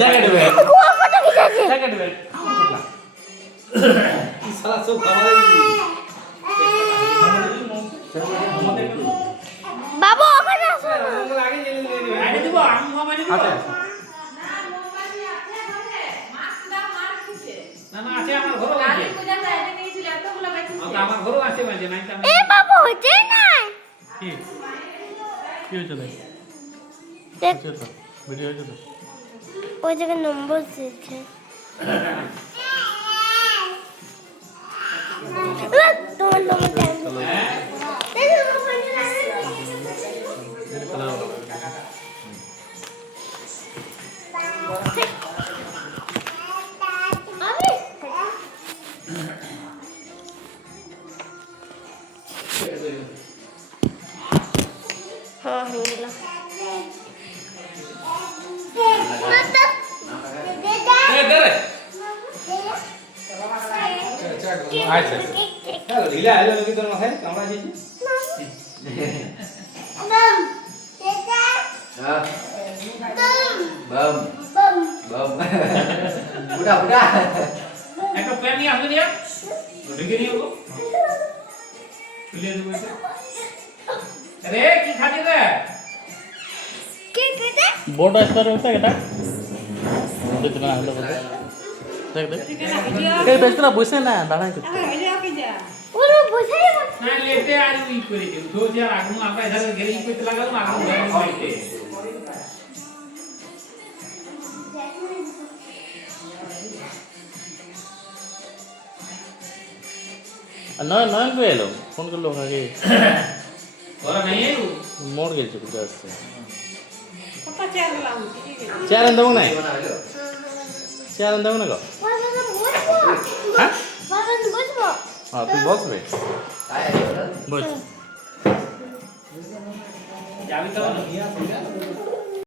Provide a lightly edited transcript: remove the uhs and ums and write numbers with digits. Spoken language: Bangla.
জ্যাকেট ব্যাগ কুয়া কত কি আছে জ্যাকেট ব্যাগ কি সালা সব খাবার বাবু ওখানে আসো না আগে জেনে দিবে আইনে দিব আমি মোবাইলে দিব আচ্ছা না না আছে আমার ঘরও আছে আমার ঘরও আছে মাঝে নাই তো এ বাবু হচ্ছে না কি কি হচ্ছে ভাই দেখ হচ্ছে তো ভিডিও হচ্ছে তো ওই জায়গায় নম্বর দিয়েছে তোমার নম্বর দেন हाँ हो गया এ দে রে আচ্ছা হ্যালো ঢিলা হলো কি তোর মাথায় কামড়া দিয়েছি bơm bơm budak budak একটা প্যান নিয়ে আসবে নিয়ে ঢেকে নিয়ে গো তুলে দেবো এটা আরে কি খাচ্ছিস রে बोर्ड स्टार होता है क्या कितना हेलो बोलते देख देख ए बेस्ट ना बुझे ना दाना कुछ পুরো বোঝাই না লেতে আর ই করে দিও তো যে আগুন আমরা এধারে গেলে ই করতে লাগালো আগুন ধরে হইতে ना ना पे हेलो फोन कर लो आगे ওরা নাই আইলো मोड़ गेल चुप जास्त पप्पा चेयर लाऊं चार अंदर ना mana hello चार अंदर ना का বাবা বুঝবো हां বাবা বুঝবো हां तू बॉक्स में saya ada बोल যাবি তো না